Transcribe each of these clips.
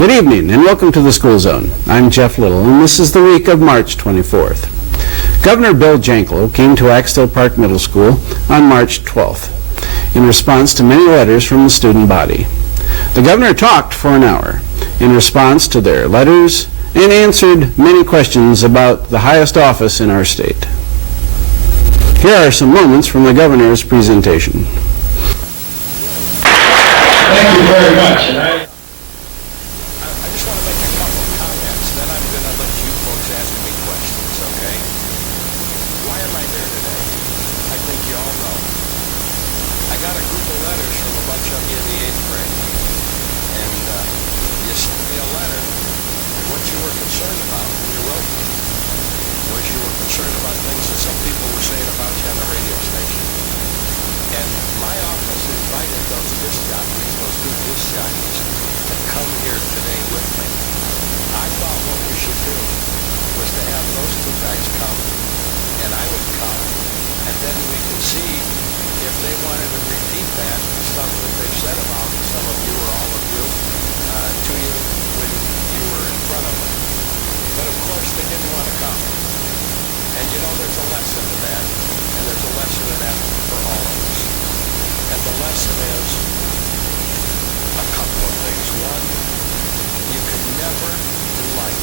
Good evening and welcome to the School Zone. I'm Jeff Little and this is the week of March 24th. Governor Bill Janklow came to Axtell Park Middle School on March 12th in response to many letters from the student body. The governor talked for an hour in response to their letters and answered many questions about the highest office in our state. Here are some moments from the governor's presentation. Thank you very much. And I just want to make a couple of comments, then I'm going to let you folks ask me questions, okay? Why am I here today? I think you all know. I got a group of letters from a bunch of you in the 8th grade. And you sent me a letter. What you were concerned about when you wrote me was you were concerned about things that some people were saying about you on the radio station. And my office invited those disc jockeys, those two disc jockeys, to come here today with me. I thought what we should do was to have those two guys come, and I would come, and then we could see if they wanted to repeat that stuff that they said about some of you or all of you to you when you were in front of them. But of course they didn't want to come. And you know there's a lesson in that, and there's a lesson in that for all of us. And the lesson is a couple of things. One, you can never in life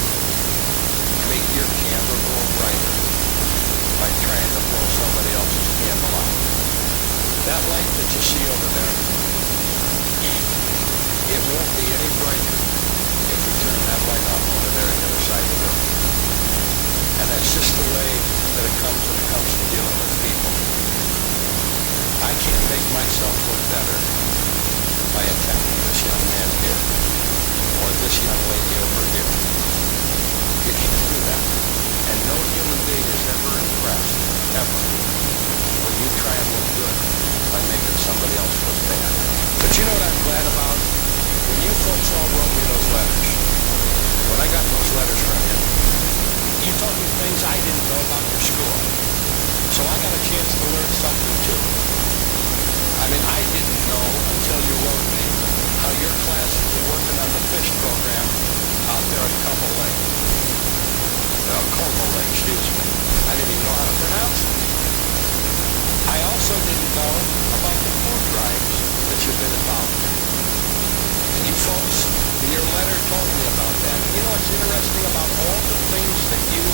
make your candle glow brighter by trying to blow somebody else's candle out. That light that you see over there, it won't be any brighter if we turn that light off over there on the other side of the room. And that's just the way that it comes when it comes to dealing with people. I can't make myself look better by attacking this young man here or this young lady over here. You can't do that. And no human being is ever impressed, ever, when you try and look good by making somebody else look bad. But you know what I'm glad about? When you folks all wrote me those letters, when I got those letters from you, you told me things I didn't know about your school. So I got a chance to learn something too. I mean, I didn't know until you wrote me how your class has been working on the fish program out there at Como Lake. Como Lake, excuse me. I didn't even know how to pronounce it. I also didn't know about the food drives that you've been involved in. And you folks, in your letter, told me about that. And you know what's interesting about all the things that you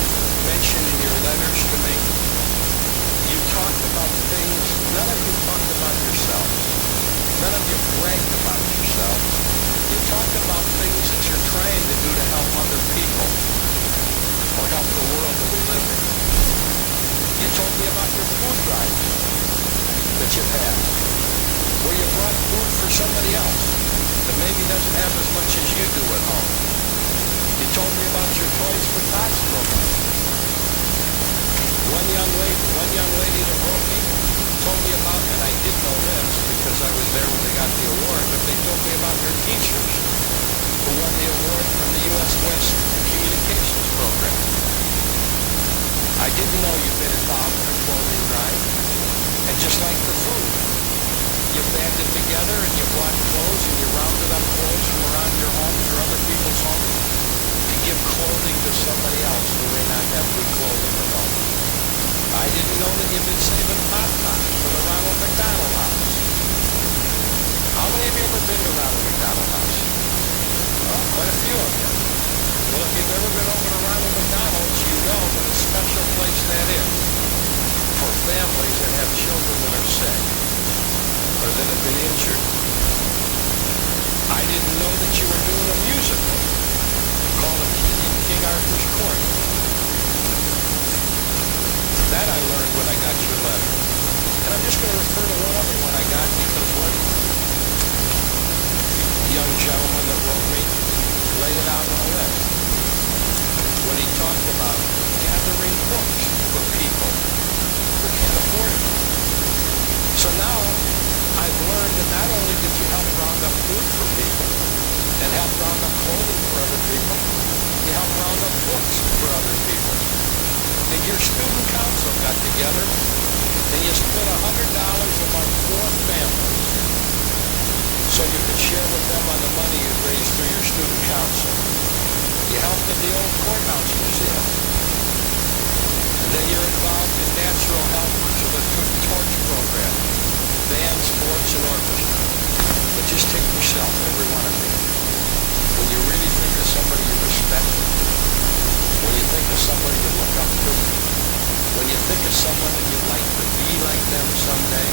mentioned in your letters to me? You talked about things, none of you talked about yourselves. None of you bragged about yourselves. You talked about things that you're trying to do to help other people or help the world that we live in. You told me about your food drives that you've had, where you brought food for somebody else that maybe doesn't have as much as you do at home. You told me about your Toys for Tots program. One young lady that wrote me told me about, and I did know this because I was there when they got the award, but they told me about their teachers who won the award from the U.S. West Communications Program. I didn't know you'd been involved in a clothing drive. And just like the food, you banded together and you bought clothes and you rounded up clothes from around your homes or other people's homes to give clothing to somebody else who may not have good clothing at home. I didn't know that you've been saving Pop-Tarts for the Ronald McDonald House. How many of you ever been to Ronald McDonald House? Well, quite a few of you. Well, if you've ever been over to Ronald McDonald's, you know what a special place that is for families that have children that are sick or that have been injured. I didn't know that you were doing a musical called A King in King Arthur's Court. That I learned when I got your letter. And I'm just going to refer to one other one I got because one young gentleman that wrote me laid it out on a list when he talked about gathering books for people who can't afford it. So now I've learned that not only did you help round up food for people and help round up clothing for other people, you help round up books for other people. And your student council got together and you split $100 among 4 families so you could share with them on the money you raise through your student council. You helped at the old courthouse museum. And then you're involved in natural helpers or the torch program, band, sports, and orchestra. But just take yourself, every one of you. When you really think of somebody you respect, when you think of somebody you look up to, when you think of someone that you'd like to be like them someday,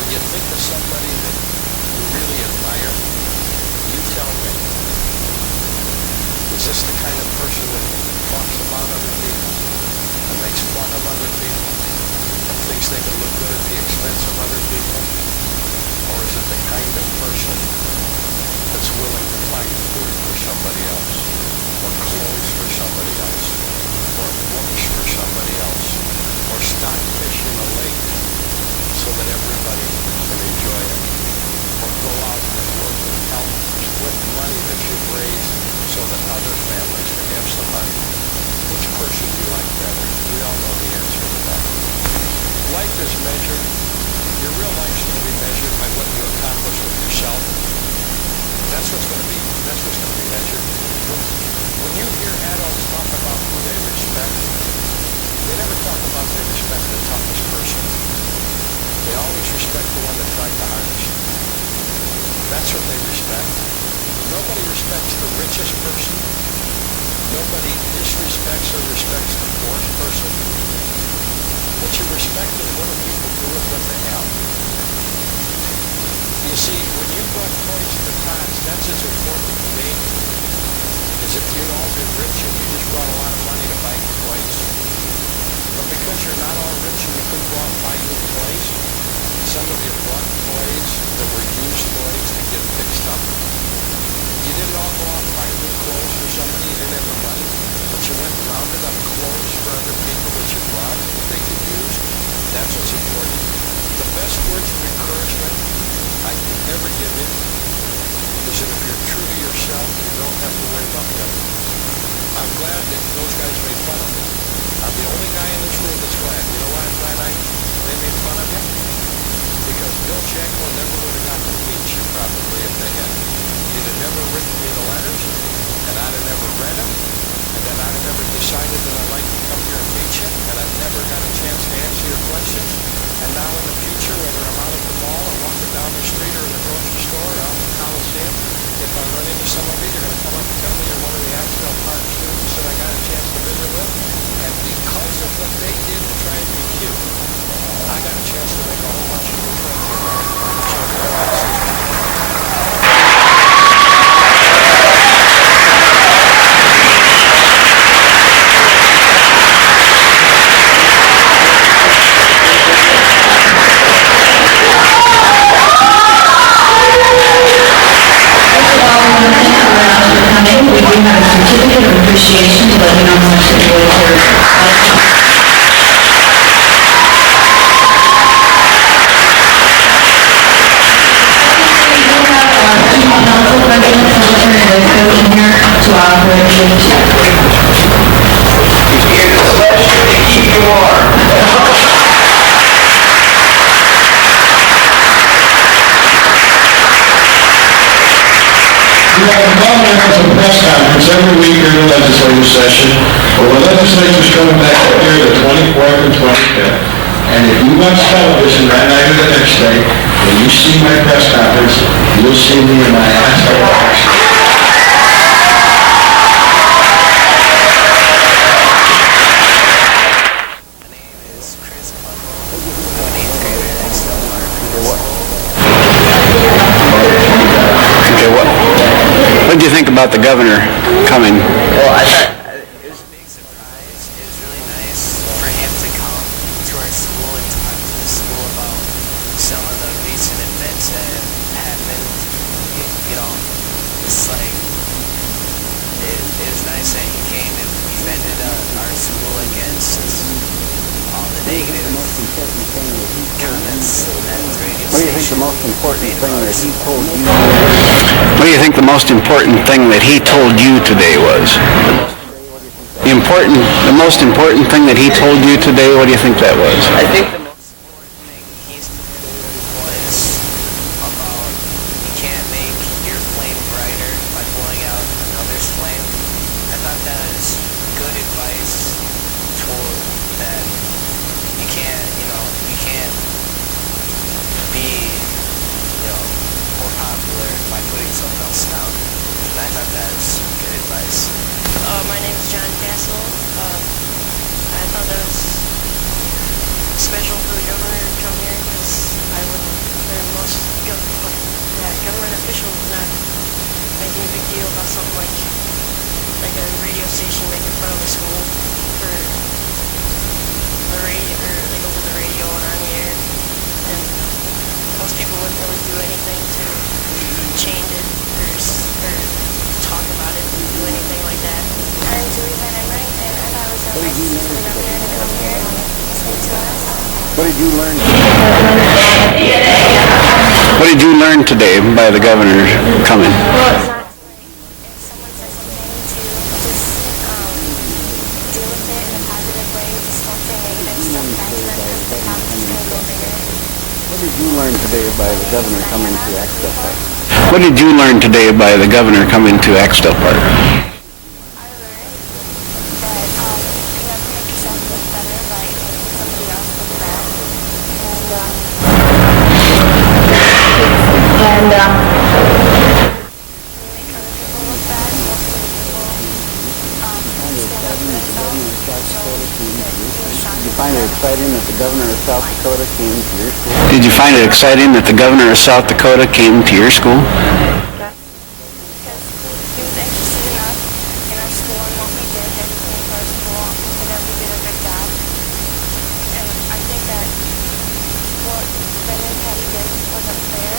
when you think of somebody that you really admire, you tell me, is this the kind of person that talks about other people and makes fun of other people and thinks they can look good at the expense of other people? Or is it the kind of person that's willing to find food for somebody else, or clothes for somebody else, or books for somebody else, or stock fish in a lake so that everybody can enjoy it, or go out and work and help split money that you've raised so that other families can have some money? Which person do you like better? We all know the answer to that. Life is measured. Your real life's going to be measured by what you accomplish with yourself. That's what's going to be measured. When you hear adults talk about who they respect, they never talk about they respect the toughest person. They always respect the one that tried the hardest. That's what they respect. Nobody respects the richest person. Nobody disrespects or respects the poorest person. What you respect is what do people do with what they have. You see, when you brought toys to tots, that's as important to me as if you'd all been rich and you just brought a lot of money to buy toys. But because you're not all rich and you couldn't go out and buy new toys, some of you bought toys that were used toys to get fixed up. You didn't all go out and buy new clothes for somebody, you didn't have the money, but you went and rounded up clothes for other people that you bought that they could use. That's what's important. The best words of encouragement I can ever give you is that if you're true to yourself, you don't have to worry about the others. I'm glad that those guys made fun of me. I'm the only guy in this room that's glad. You know why I'm glad they made fun of you? Because Bill Janklow never would have gotten to meet you probably if they had. You'd have never written me the letters, and I'd have never read them, and then I'd have never decided that I'd like to come here and meet you, and I've never got a chance to answer your questions. And now in the future, whether I'm out at the mall or walking down the street or in the grocery store or out in the Coliseum, if I run into some of you, you're going to come up and tell me you're one of the Axtell Park students that I got a chance to visit with. And because of what they did to try and be cute, I got a chance to make a whole bunch of new friends here. We do have a certificate of appreciation to let you know how much it was here. To offer a gift. Here's the sweatshirt to keep you warm. We have a comprehensive press conference every week during the legislative session, but when legislature's coming back up here the 24th and 25th. And if you watch television that night or the next day, when you see my press conference, you'll see me in my Axtell box. What did you think about the governor coming? Well, I thought it was a big surprise. It was really nice for him to come to our school and talk to the school about some of the recent events that have happened. You know, it's like, it was nice that he came and defended our school against all the negative comments that the radio What do you think the station most important made thing about that our he school. told you? What do you think the most important thing that he told you today was? The most important thing that he told you today, what do you think that was? I think the most important thing he said was about you can't make students. My name is Janklow. I thought that was special for the governor to come here because I would learn most government officials not making a big deal about something like a radio station making fun of a school for the radio, or like over the radio and on the air, and most people wouldn't really do anything to change it or talk about it and do anything like that. I'm Julie Van Emmerich, and I thought it was so nice for the governor to come here and speak to us. What did you learn? What did you learn today by the governor coming? Well, it's not if someone says something to just deal with it in a positive way, just don't say negative stuff back to them because the problem's just going to go bigger. What did you learn today by the governor coming to Axtell Park? What did you learn today by the governor coming to Axtell Park? I learned that you have to make yourself look better by making somebody else look bad. And when you make other people look bad, most of the people stand up for themselves. So Did you find it exciting that the governor of South Dakota came to your school? Did you find it exciting that the governor of South Dakota came to your school? because he was interested enough in our school and what we did, everything for our school, and that we did a good job. And I think that what Ben and Patty did wasn't fair,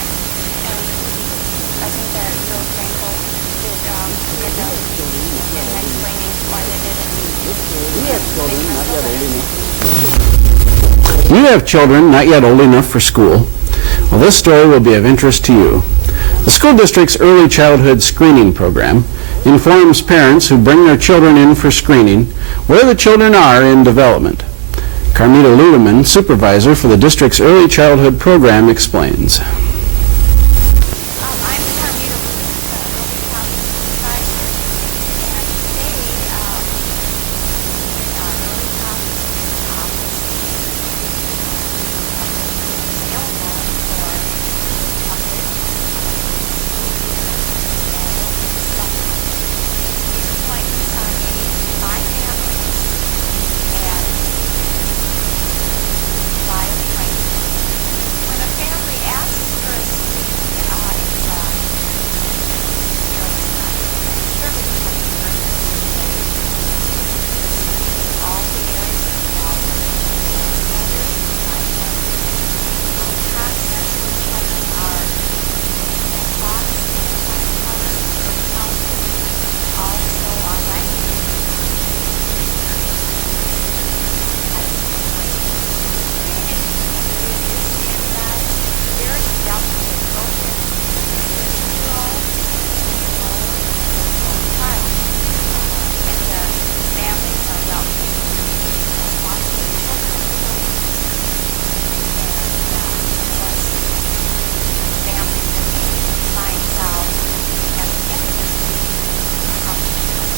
and I think that Bill Janklow did a good job in explaining why they did it. You have children not yet old enough for school. Well, this story will be of interest to you. The school district's early childhood screening program informs parents who bring their children in for screening where the children are in development. Carmita Ludeman, supervisor for the district's early childhood program, explains. I'm Carmita Ludeman, the early childhood supervisor, and today, early childhood was available for public. These appointments are made by families and by appointment. When a family asks for a screening, it's service customer all the areas of development, standards, concepts when children are taught also our language. Very delicate program. Child. And the families are welcome as watching children. And of course, families that find out at the end of this meeting how to do it.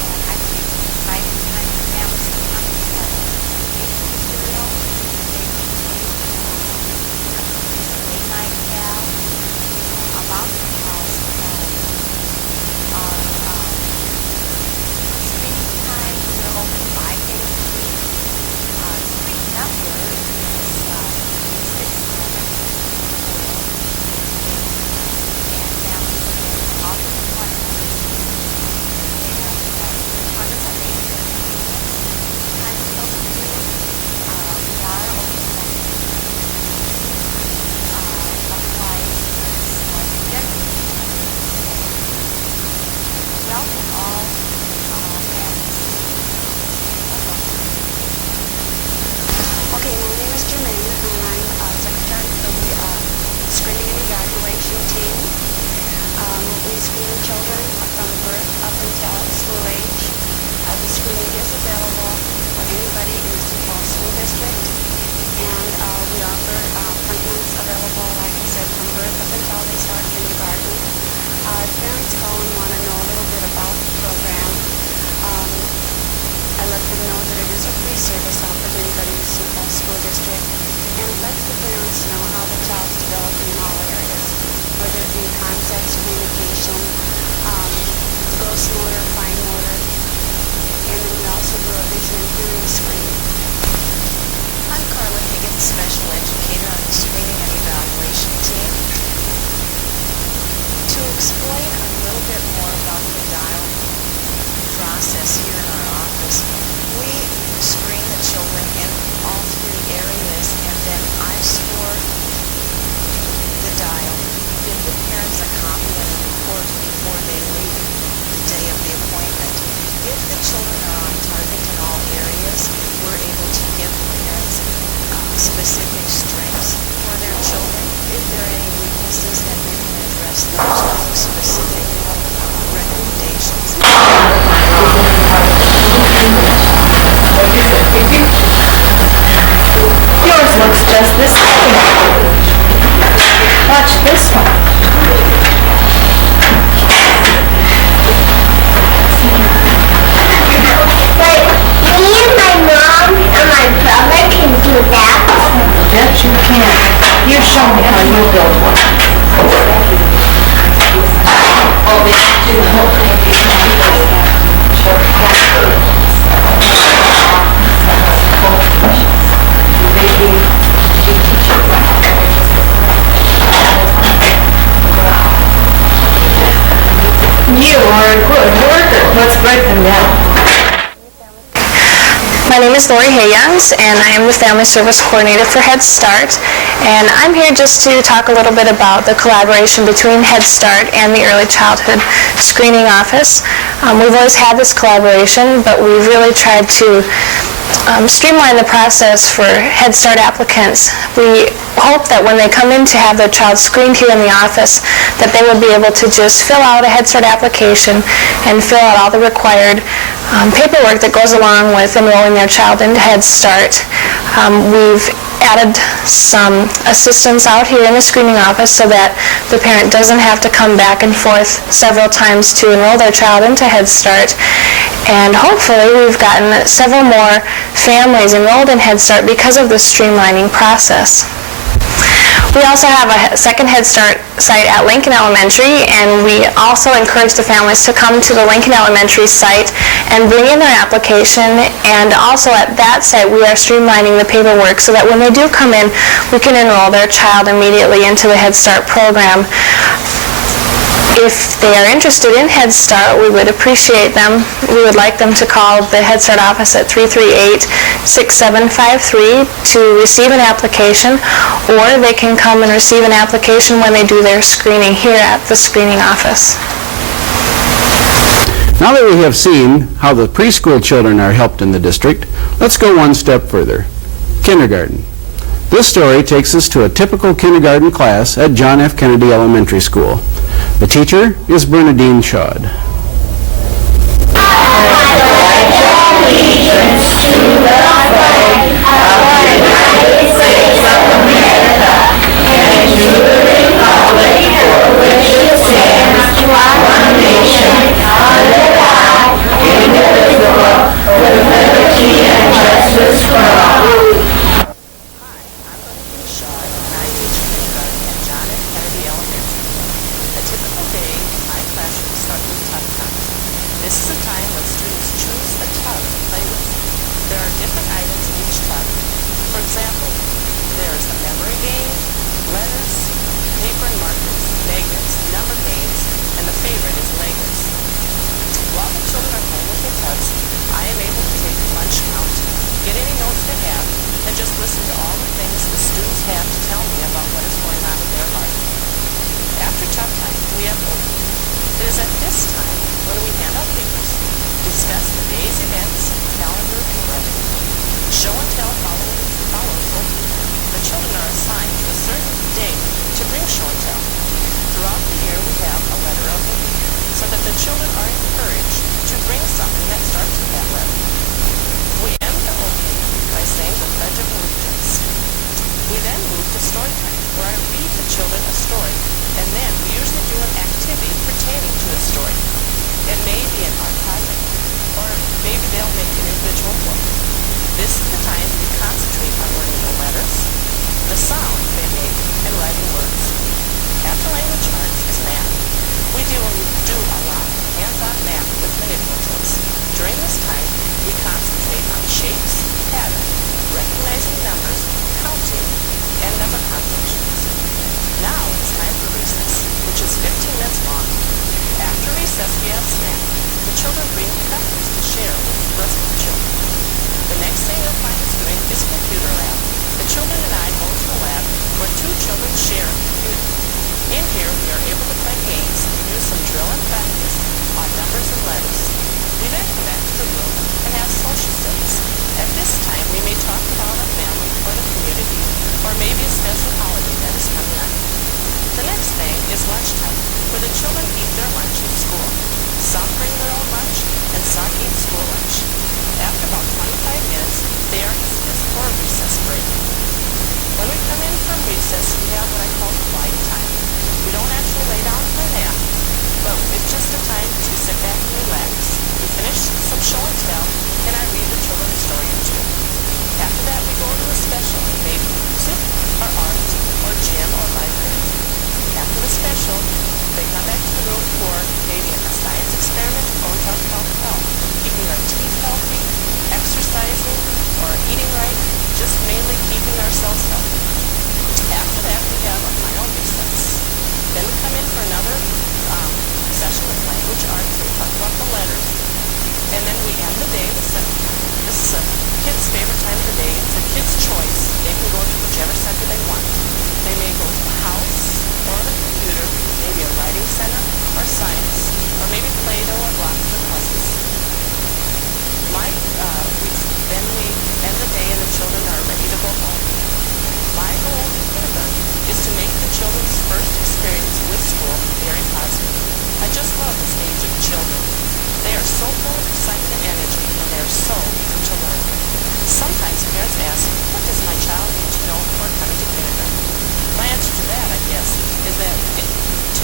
And I think it's an exciting time for families to come and get education material. They might have about the child's screening time. We're open 5 days a week. Screening number is 611. And families are getting all the appointments. They have hundreds of acres. Time to go to do. We are open otherwise it's like general. Welcome all families. Okay, my name is Jermaine, and I'm secretary for the screening and evaluation team. We screen children from birth up until school age. The screening is available for anybody in the St. Paul School District, and we offer appointments available, like I said, from birth up until they start kindergarten. If parents call and want to know a little bit about the program, I let them know that it is a free service offered to anybody in the St. Paul School District, and it lets the parents know how the child's developing in all areas, whether it be concepts, communication, gross motor, fine motor, and then we also do a vision and hearing screen. I'm Carla Higgins, special educator on the screening and evaluation team. To explain a little bit more about the dial process here in our office, we screen the children in all three areas, and then I score the dial, give the parents a copy of the report before they leave the day of the appointment. If the children are on target in all areas, we're able to give the parents specific strengths for their children. If there are any weaknesses, then we can address those with specific recommendations. Yours looks just the same. Watch this one. But me and my mom and my brother can do that. Bet you can. You show me how you build one. You are a good worker. Let's break them down. My name is Lori Hayans, and I am the Family Service Coordinator for Head Start. And I'm here just to talk a little bit about the collaboration between Head Start and the Early Childhood Screening Office. We've always had this collaboration, but we've really tried to streamline the process for Head Start applicants. We hope that when they come in to have their child screened here in the office, that they will be able to just fill out a Head Start application and fill out all the required paperwork that goes along with enrolling their child into Head Start. We've added some assistance out here in the screening office so that the parent doesn't have to come back and forth several times to enroll their child into Head Start. And hopefully we've gotten several more families enrolled in Head Start because of the streamlining process. We also have a second Head Start site at Lincoln Elementary, and we also encourage the families to come to the Lincoln Elementary site and bring in their application. And also at that site, we are streamlining the paperwork so that when they do come in, we can enroll their child immediately into the Head Start program. If they are interested in Head Start, we would appreciate them. We would like them to call the Head Start office at 338-6753 to receive an application, or they can come and receive an application when they do their screening here at the screening office. Now that we have seen how the preschool children are helped in the district, let's go one step further. Kindergarten. This story takes us to a typical kindergarten class at John F. Kennedy Elementary School. The teacher is Bernadine Shaud. We do a lot of hands-on math lunchtime, where the children eat their lunch in school. Some bring their own lunch, and some eat school lunch. After about 25 minutes, they are dismissed for a recess break. When we come in from recess, we have what I call quiet time. We don't actually lay down for a nap, but it's just a time to sit back and relax. We finish some show and tell, and I read the children a story or two. After that, we go to a special, maybe music, or art, or gym, or library. After the special, they come back to the room for maybe a science experiment, or we talk about health, keeping our teeth healthy, exercising, or eating right, just mainly keeping ourselves healthy. After that, we have a final recess. Then we come in for another session with language arts, and we talk about the letters, and then we end the day with this is a kid's favorite time of the day. It's a kid's choice. They can go to whichever center they want. They may go to the house, or the computer, maybe a writing center, or science, or maybe Play-Doh or blocks or puzzles. Then we end the day and the children are ready to go home. My goal in kindergarten is to make the children's first experience with school very positive. I just love this age of children. They are so full of excitement and energy, and they are so eager to learn. Sometimes parents ask, what does my child need to know before coming to kindergarten? My answer to that, I guess, is that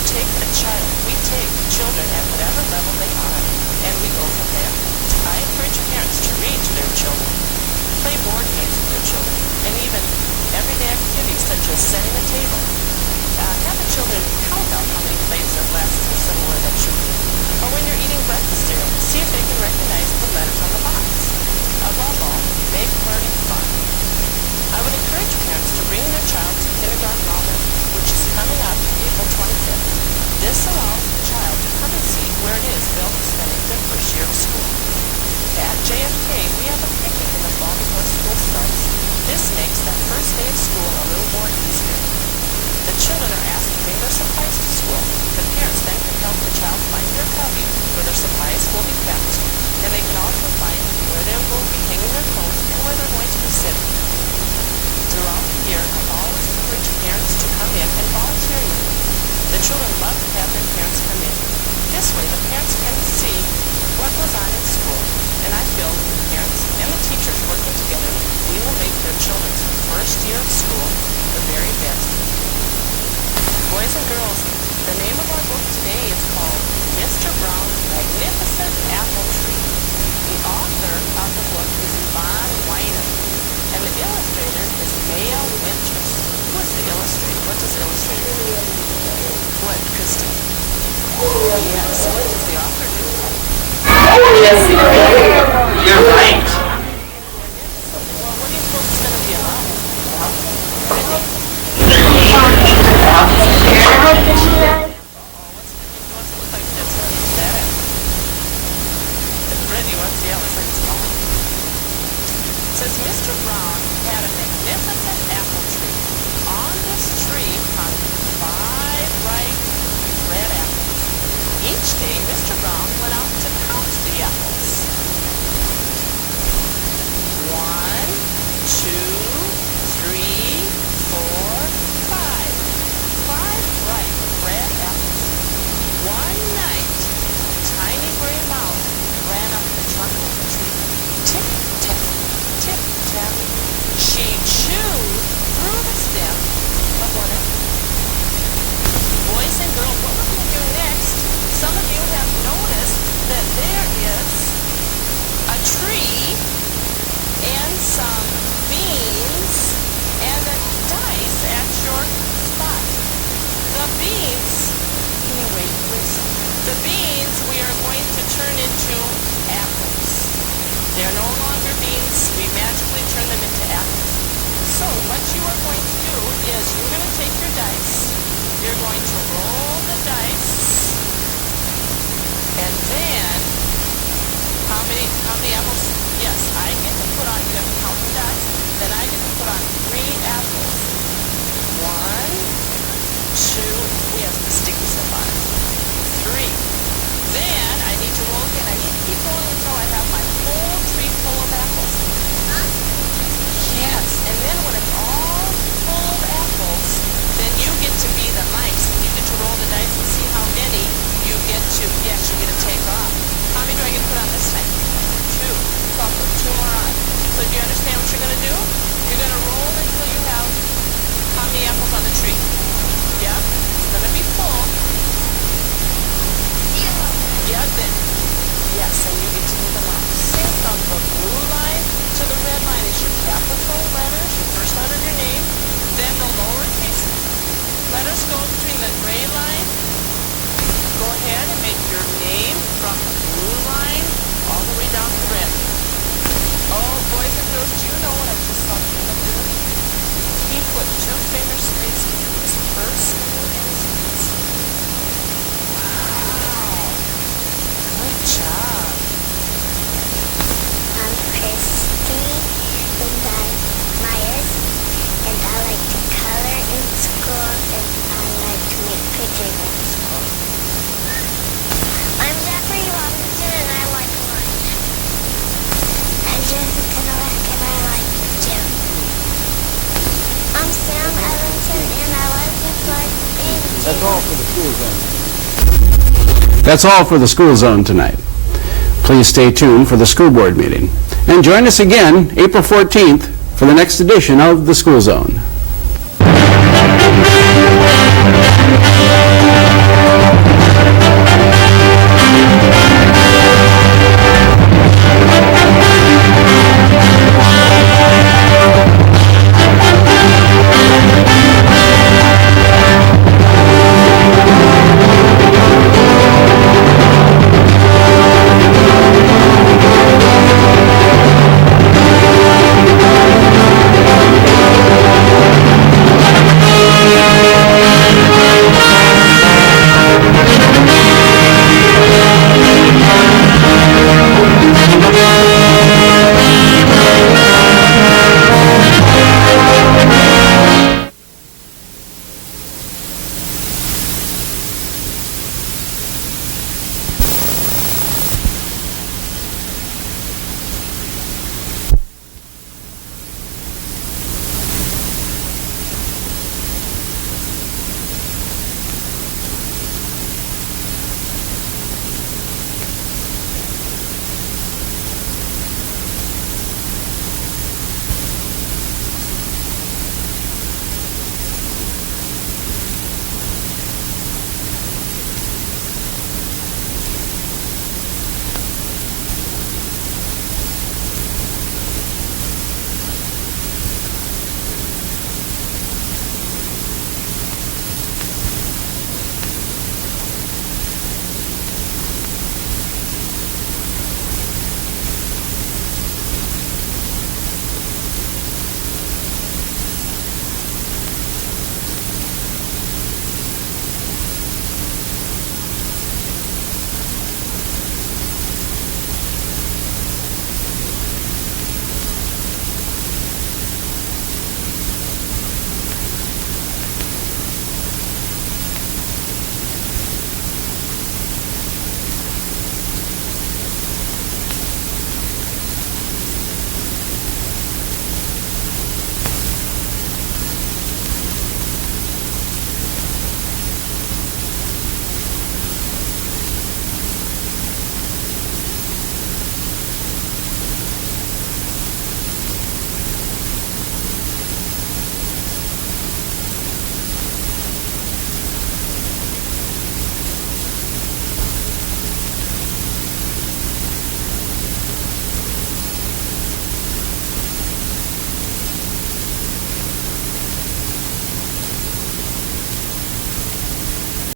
we take children at whatever level they are, and we go from there. I encourage parents to read to their children, play board games with their children, and even everyday activities such as setting a table. Have the children count out how many plates or glasses or silverware that you need. Or when you're eating breakfast cereal, see if they can recognize the letters on the box. Above all, make learning fun. I would encourage parents to bring their child to kindergarten enrollment, which is coming up April 25th. This allows the child to come and see where it is they'll be spending their first year of school. At JFK, we have a picnic in the fall before school starts. This makes that first day of school a little more easier. The children are asked to bring their supplies to school. The parents then can help the child find their cubby where their supplies will be kept, and they can also find where they will be hanging their coats and where they're going to be sitting. Throughout the year, I always encourage parents to come in and volunteer with me. The children love to have their parents come in. This way, the parents can see what goes on in school, and I feel with the parents and the teachers working together, we will make their children's first year of school the very best. Boys and girls, the name of our book today is called Mr. Brown's Magnificent Apple Tree. The author of the book is Yvonne Wyden, and the illustrator is Maya Winters. Who is the illustrator? What does the illustrator do? What, Kristen? Yes, what does the author do? Yes, you're right. Well, what do you suppose it's going to be about? It says Mr. Brown had a magnificent apple tree. On this tree hung 5 ripe red apples. Each day, Mr. Brown went out to count the apples. 1, 2, 3, 4, 5. 5 ripe red apples. One night, a tiny gray mouse ran up the trunk of the tree. Tip-tap, tip-tap. She chewed through the stem of one apple. Boys and girls, what we're going to do next, some of you have noticed that there is a tree and some beans and a dice at your spot. The beans, can you wait please? The beans we are going to turn into apples. They're no longer beans, we magically turn them into apples. So what you are going to do is you're going to take your dice, you're going to roll the dice, and then, how many apples? Yes, I get to put on, you have to count the dice, then I get to put on 3 apples. 1, 2, we have the sticky stuff on it. 3. Then I need to roll again. I need to keep rolling until I have my whole tree full of apples. Yes, and then when it's all go between the gray line. Go ahead and make your name from the blue line all the way down to the red. Oh, boys and girls, do you know what I just saw Caleb do? He put 2 finger space between his first finger and his last finger. Wow. Good job. I'm Christy, and I'm Myers, and I like to color in school, and I like to make pictures in school. I'm Zachary Robinson, and I like lunch. I'm Jessica Novak, and I like gym. I'm Sam Evanson, and I like to play in gym. That's all for the school zone. That's all for the school zone tonight. Please stay tuned for the school board meeting. And join us again April 14th for the next edition of the School Zone.